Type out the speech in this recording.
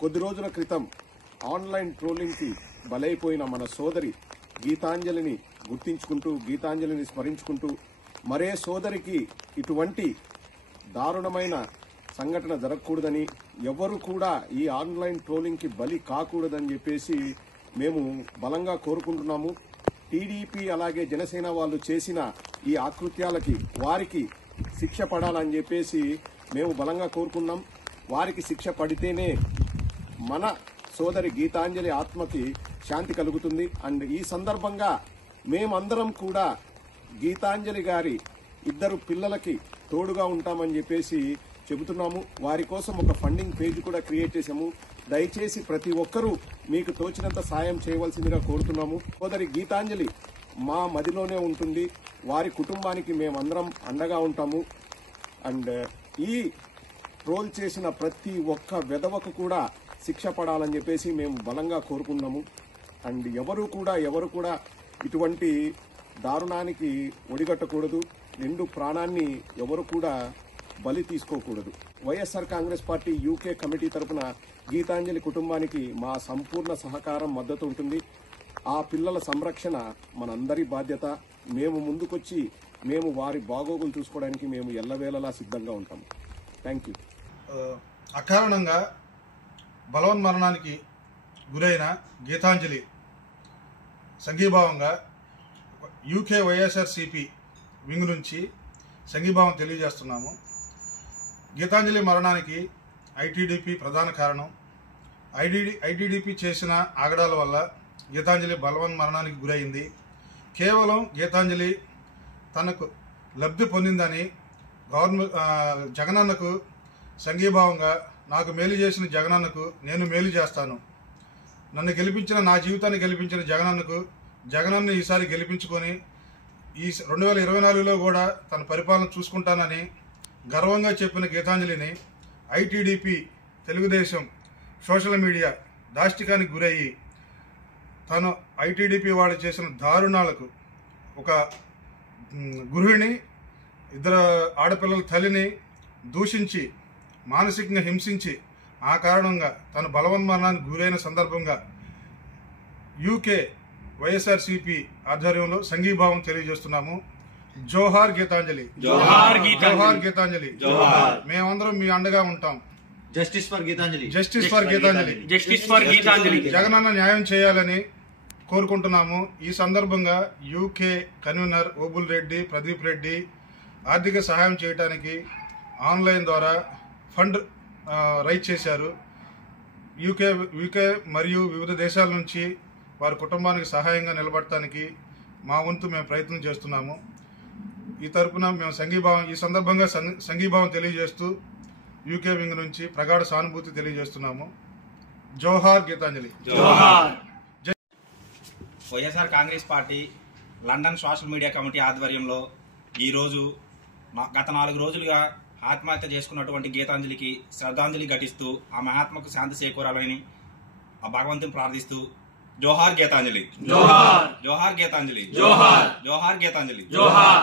కొద్ది రోజుల క్రితం ఆన్లైన్ ట్రోలింగ్కి బలైపోయిన మన సోదరి గీతాంజలిని గుర్తించుకుంటూ, గీతాంజలిని స్మరించుకుంటూ, మరే సోదరికి ఇటువంటి దారుణమైన సంఘటన జరగకూడదని, ఎవరు కూడా ఈ ఆన్లైన్ ట్రోలింగ్కి బలి కాకూడదని చెప్పేసి మేము బలంగా కోరుకుంటున్నాము. టీడీపీ అలాగే జనసేన వాళ్ళు చేసిన ఈ ఆకృత్యాలకి వారికి శిక్ష పడాలని చెప్పేసి మేము బలంగా కోరుకున్నాం. వారికి శిక్ష పడితేనే మన సోదరి గీతాంజలి ఆత్మకి శాంతి కలుగుతుంది. అండ్ ఈ సందర్భంగా మేమందరం కూడా గీతాంజలి గారి ఇద్దరు పిల్లలకి తోడుగా ఉంటామని చెప్పేసి చెబుతున్నాము. వారి కోసం ఒక ఫండింగ్ పేజ్ కూడా క్రియేట్ చేశాము. దయచేసి ప్రతి ఒక్కరూ మీకు తోచినంత సాయం చేయవలసిందిగా కోరుతున్నాము. సోదరి గీతాంజలి మా మదిలోనే ఉంటుంది. వారి కుటుంబానికి మేమందరం అండగా ఉంటాము. అండ్ ఈ ట్రోల్ చేసిన ప్రతి ఒక్క వెధవకు కూడా శిక్ష పడాలని చెప్పేసి మేము బలంగా కోరుకున్నాము. అండ్ ఎవరు కూడా ఇటువంటి దారుణానికి ఒడిగట్టకూడదు. నిండు ప్రాణాన్ని ఎవరు కూడా బలి తీసుకోకూడదు. YSR Congress party UK committee తరఫున గీతాంజలి కుటుంబానికి మా సంపూర్ణ సహకారం, మద్దతు ఉంటుంది. ఆ పిల్లల సంరక్షణ మనందరి బాధ్యత. మేము ముందుకొచ్చి మేము వారి బాగోగులు చూసుకోవడానికి మేము ఎల్లవేళలా సిద్ధంగా ఉంటాము. Thank you. అకారణంగా బలవన్మరణానికి గురైన గీతాంజలి సంఘీభావంగా యూకే వైఎస్ఆర్సీపీ వింగ్ నుంచి సంఘీభావం తెలియజేస్తున్నాము. గీతాంజలి మరణానికి ఐటీడీపీ ప్రధాన కారణం. ఐటీడీపీ చేసిన ఆగడాల వల్ల గీతాంజలి బలవన్మరణానికి గురైంది. కేవలం గీతాంజలి తనకు లబ్ధి పొందిందని జగనన్నకు సంఘీభావంగా, నాకు మేలు చేసిన జగనన్నకు నేను మేలు చేస్తాను, నన్ను గెలిపించిన, నా జీవితాన్ని గెలిపించిన జగనన్న ఈసారి గెలిపించుకొని ఈ 2024లో కూడా తన పరిపాలన చూసుకుంటానని గర్వంగా చెప్పిన గీతాంజలిని ఐటీడీపీ, తెలుగుదేశం సోషల్ మీడియా దాష్టికానికి గురయ్యి తను ఐటీడీపీ వాడు చేసిన దారుణాలకు, ఒక గృహిణి, ఇద్దరు ఆడపిల్లల తల్లిని దూషించి మానసికంగా హింసించి ఆ కారణంగా తన బలవన్మరణానికి గురైన సందర్భంగా యూకే వైఎస్ఆర్సీపీ ఆధ్వర్యంలో సంఘీభావం తెలియజేస్తున్నాము. జోహార్ గీతాంజలి, జోహార్ గీతాంజలి. మేమందరం మీ అండగా ఉంటాం. Justice for Geetanjali, justice for Geetanjali, justice for Geetanjali. జగనన్న న్యాయం చేయాలని కోరుకుంటున్నాము. ఈ సందర్భంగా యూకే కన్వీనర్ ఓబుల్ రెడ్డి, ప్రదీప్ రెడ్డి ఆర్థిక సహాయం చేయడానికి ఆన్లైన్ ద్వారా ఫండ్ రైజ్ చేశారు. యూకే మరియు వివిధ దేశాల నుంచి వారి కుటుంబానికి సహాయంగా నిలబడటానికి మా వంతు మేము ప్రయత్నం చేస్తున్నాము. ఈ తరపున మేము ఈ సందర్భంగా సంఘీభావం తెలియజేస్తూ యూకే వింగ్ నుంచి ప్రగాఢ సానుభూతి తెలియజేస్తున్నాము. జోహార్ Geetanjali. YSR Congress Party London social media committee ఆధ్వర్యంలో ఈరోజు గత 4 రోజులుగా ఆత్మహత్య చేసుకున్నటువంటి గీతాంజలికి శ్రద్ధాంజలి ఘటిస్తూ ఆ మహాత్మకు శాంతి చేకూరాలని ఆ భగవంతుని ప్రార్థిస్తూ జోహార్ గీతాంజలి, జోహార్, జోహార్ గీతాంజలి, జోహార్, జోహార్ గీతాంజలి, జోహార్.